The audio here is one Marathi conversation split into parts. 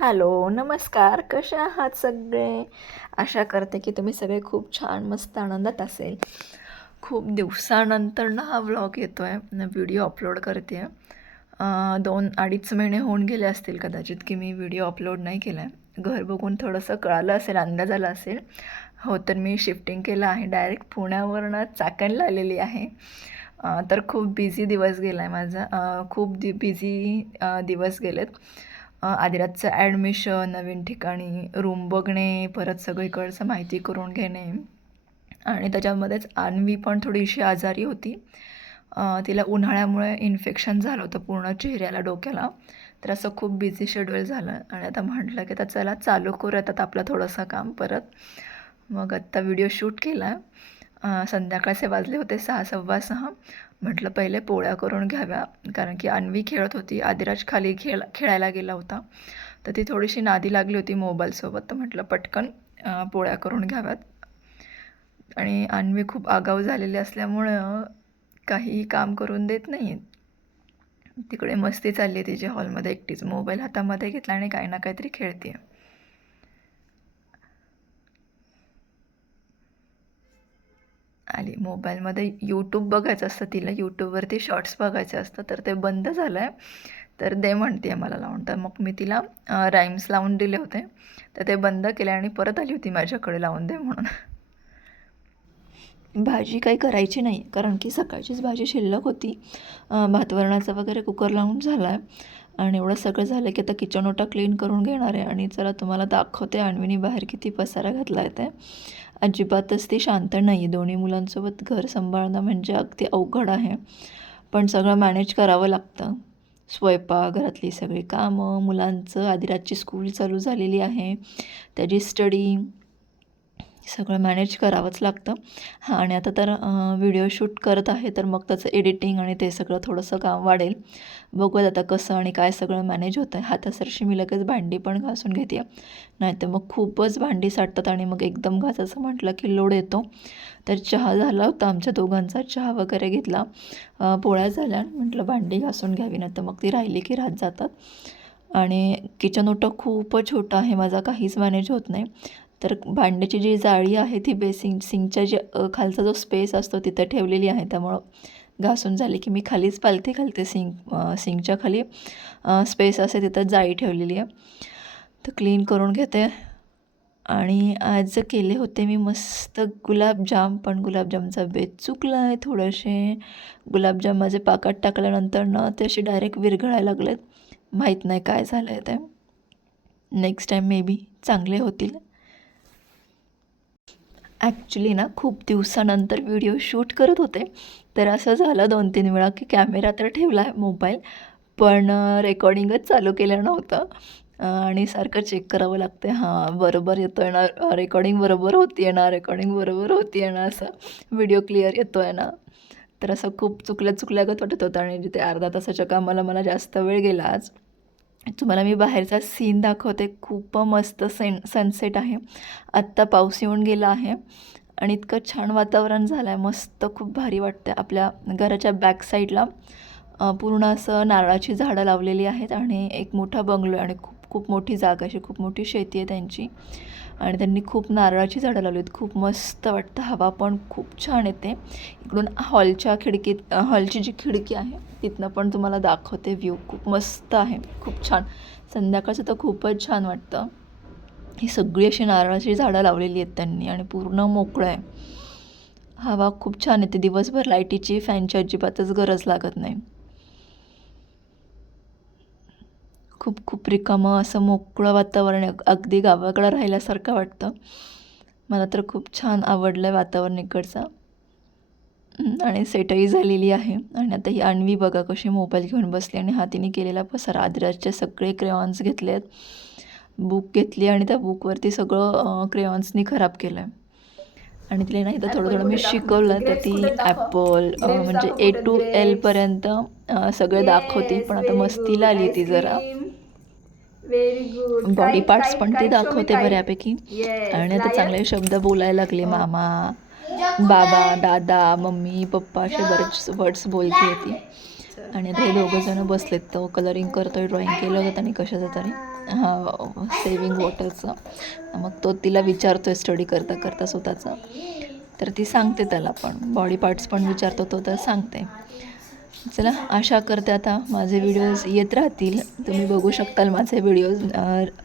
हॅलो, नमस्कार. कसे आहात सगळे? आशा करते की तुम्ही सगळे खूप छान, मस्त आनंदात असेल. खूप दिवसानंतर ना हा व्लॉग येतो आहे, व्हिडिओ अपलोड करते आहे. 2-2.5 महिने होऊन गेले असतील कदाचित की मी व्हिडिओ अपलोड नाही केला आहे. घर बघून थोडंसं कळालं असेल, अंदाज आला असेल. हो, तर मी शिफ्टिंग केलं आहे. डायरेक्ट पुण्यावरनं चाकणला आलेली आहे. तर खूप बिझी दिवस गेला आहे माझा. खूप बिझी दिवस गेलेत. आदिराजचं ॲडमिशन, नवीन ठिकाणी रूम बघणे, परत सगळीकडचं माहिती करून घेणे आणि त्याच्यामध्येच अन्वी पण थोडीशी आजारी होती. तिला उन्हाळ्यामुळे इन्फेक्शन झालं होतं पूर्ण चेहऱ्याला, डोक्याला. तर असं खूप बिझी शेड्यूल झालं आणि आता म्हटलं की आता चला चालू करूयात आता आपलं थोडंसं काम परत. मग आत्ता व्हिडिओ शूट केला. संध्याकाळचे वाजले होते 6, 6:15. म्हटलं पहिले पोळ्या करून घ्याव्या, कारण की अन्वी खेळत होती. आदिराज खाली खेळायला गेला होता. तर ती थोडीशी नादी लागली होती मोबाईलसोबत. तर म्हटलं पटकन पोळ्या करून घ्याव्यात. आणि अन्वी खूप आगाऊ झालेली असल्यामुळं काहीही काम करून देत नाही. तिकडे मस्ती चालली आहे तिची हॉलमध्ये एकटीच. मोबाईल हातामध्ये घेतला आणि काही ना काहीतरी खेळते आहे. आली मोबाईलमध्ये यूट्यूब बघायचं असतं तिला. यूट्यूबवरती शॉर्ट्स बघायचे असतं, तर ते बंद झालं आहे. तर दे म्हणते आहे मला लावून. तर मग मी तिला राईम्स लावून दिले होते. तर ते बंद केले आणि परत आली होती माझ्याकडे लावून दे म्हणून. भाजी काही करायची नाही, कारण की सकाळचीच भाजी शिल्लक होती. भातवरणाचा वगैरे कुकर लावून झाला आहे आणि एवढं सगळं झालं की आता किचन ओटा क्लीन करून घेणार आहे. आणि चला तुम्हाला दाखवते अन्वीने बाहेर किती पसारा घातला आहे ते. अजिबातच ती शांत नाही आहे. दोन्ही मुलांसोबत घर सांभाळणं म्हणजे अगदी अवघड आहे, पण सगळं मॅनेज करावं लागतं. स्वयंपाक, घरातली सगळी कामं, मुलांचं, आदिराजची स्कूल चालू झालेली आहे, त्याची स्टडी, सगळं मॅनेज करावंच लागतं. हां, आणि आता तर व्हिडिओ शूट करत आहे, तर मग त्याचं एडिटिंग आणि ते सगळं थोडंसं काम वाढेल. बघूयात आता कसं आणि काय सगळं मॅनेज होतं आहे. हातासरशी मी लगेच भांडी पण घासून घेते, नाहीतर मग खूपच भांडी साठतात आणि मग एकदम घासायचं म्हटलं की लोड येतो. तर चहा झाला होता आमच्या दोघांचा, चहा वगैरे घेतला, पोळ्या झाल्या, म्हटलं भांडी घासून घ्यावी, नाही तर मग ती राहिली की राहत जातात. आणि किचन ओटा खूपच छोटा आहे माझा, काहीच मॅनेज होत नाही. तर भांड्याची जी जाळी आहे ती सिंकच्या जे खालचा जो स्पेस असतो तिथं ठेवलेली आहे. त्यामुळं घासून झाली की मी खालीच पालथी घालते. सिंकच्या खाली स्पेस असते तिथं जाळी ठेवलेली आहे. तर क्लीन करून घेते. आणि आज केले होते मी मस्त गुलाबजाम, पण गुलाबजामचा बेत चुकला आहे. थोडेसे गुलाबजाम माझे पाकात टाकल्यानंतर ना ते असे डायरेक्ट विरघळायला लागलेत. माहीत नाही काय झालं आहे ते. नेक्स्ट टाईम मे बी चांगले होतील. ॲक्च्युली ना खूप दिवसानंतर व्हिडिओ शूट करत होते, तर असं झालं 2-3 वेळा की कॅमेरा तर ठेवला आहे मोबाईल, पण रेकॉर्डिंगच चालू केलं नव्हतं. आणि सारखं चेक करावं लागतं, हां बरोबर येतो आहे ना, रेकॉर्डिंग बरोबर होती आहे ना, रेकॉर्डिंग बरोबर होती आहे ना, असं व्हिडिओ क्लिअर येतो आहे ना. तर असं खूप चुकल्यागत वाटत होतं आणि जिथे अर्धा तासाच्या कामाला मला जास्त वेळ गेला आज. तुम्हाला मी बाहेरचा सीन दाखवते. खूप मस्त सनसेट आहे. आत्ता पाऊस येऊन गेला आहे आणि इतकं छान वातावरण झालं आहे, मस्त खूप भारी वाटतं. आपल्या घराच्या बॅक साईडला पूर्ण असं नारळाची झाडं लावलेली आहेत आणि एक मोठा बंगलो आहे आणि खूप खूप मोठी जागा, अशी खूप मोठी शेती आहे त्यांची आणि त्यांनी खूप नारळाची झाडं लावली आहेत. खूप मस्त वाटतं, हवा पण खूप छान येते. इकडून हॉलची जी खिडकी आहे तिथनं पण तुम्हाला दाखवते. व्ह्यू खूप मस्त आहे, खूप छान. संध्याकाळचं तर खूपच छान वाटतं. ही सगळी अशी नारळाची झाडं लावलेली आहेत त्यांनी आणि पूर्ण मोकळं आहे. हवा खूप छान येते. दिवसभर लाईटीची, फॅनची अजिबातच गरज लागत नाही. खूप खूप रिकामं असं मोकळं वातावरण आहे. अगदी गावाकडं राहिल्यासारखं वाटतं. मला तर खूप छान आवडलं आहे वातावरण इकडचं. आणि सेटही झालेली आहे. आणि आता ही अन्वी बघा कशी मोबाईल घेऊन बसली आणि हा तिने केलेला पसारा. आदिराजचे सगळे क्रेयॉन्स घेतले आहेत, बुक घेतली आणि त्या बुकवरती सगळं क्रेयॉन्सनी खराब केलं आहे. आणि तिला नाही तर थोडं थोडं मी शिकवलं, तर ती ॲपल म्हणजे A to L पर्यंत सगळे दाखवते. पण आता मस्तीला आली ती जरा. Very good. Body kite parts kite पण ती काइट शो मी दाखवते काइट. बऱ्यापैकी. येस. आणि आता लायन. चांगले शब्द बोलायला लागले. मामा, बाबा, दादा, मम्मी, पप्पा असे बरेच वर्ड्स बोलते ती. आणि आता हे दोघं जण बसलेत, तो कलरिंग करतोय, ड्रॉइंग केलं होतं आणि कशाचं तरी सेविंग वॉटरचं. मग तो तिला विचारतोय स्टडी करता करता स्वतःचं, तर ती सांगते त्याला, पण बॉडी पार्ट्स पण विचारतो तो, तर सांगते. चला, आशा करते आता माझे व्हिडिओज येत राहतील, तुम्ही बघू शकताल माझे व्हिडिओज.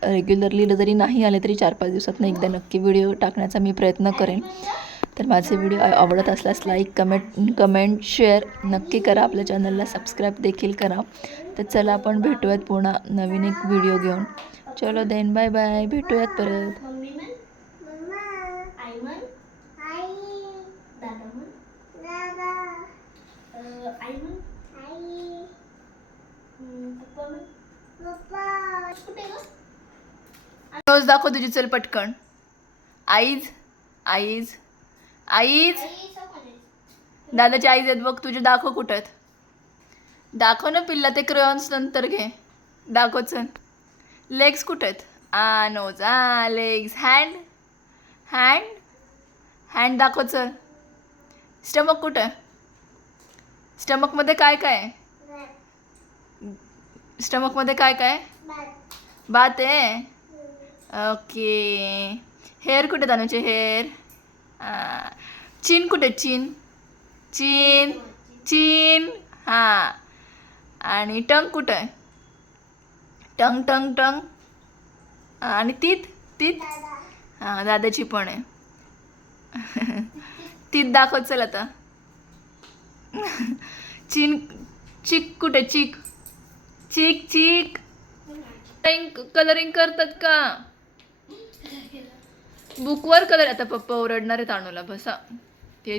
रेग्युलरली जरी नाही आले तरी 4-5 दिवसातून एकदा नक्की व्हिडिओ टाकण्याचा मी प्रयत्न करेन. तर माझे व्हिडिओ आवडत असल्यास लाईक, कमेंट, शेअर नक्की करा. आपल्या चॅनलला सबस्क्राईब देखील करा. तर चला, आपण भेटूयात पुन्हा नवीन एक व्हिडिओ घेऊन. चलो देन, बाय बाय, भेटूयात परत. मम्मी म्हण. आई म्हण. दादा म्हण. आई म्हण. पप्पा म्हण. कुठे ग? रोज दाखव तुझी, चल पटकन. आईज आईज आईज दादाची आईज आहेत बघ तुझे, दाखव कुठे आहेत, दाखव ना पिल्ला. ते क्रेयॉन्स नंतर घे, दाखव. चल, लेग्स कुठे आहेत? Nose, legs. Hand hand hand दाखव. चल, स्टमक कुठे आहे? स्टमकमध्ये काय काय आहे? स्टमकमध्ये काय काय? बात आहे. ओके. हेअर कुठे तानुचे? हेअर. चीन कुठे? चीन चीन चीन. हां. आणि टंग कुठं आहे? टंग टंग टंग. आणि तीत तीत. हां, दादाची पण आहे. तीत दाखव. चल आता. चीन. चिक कुठे? चिक चिक चिक. कलरिंग करतात का? बुकवर कलर. आता पप्पा ओरडणार आहेत, आणूला बसा. ते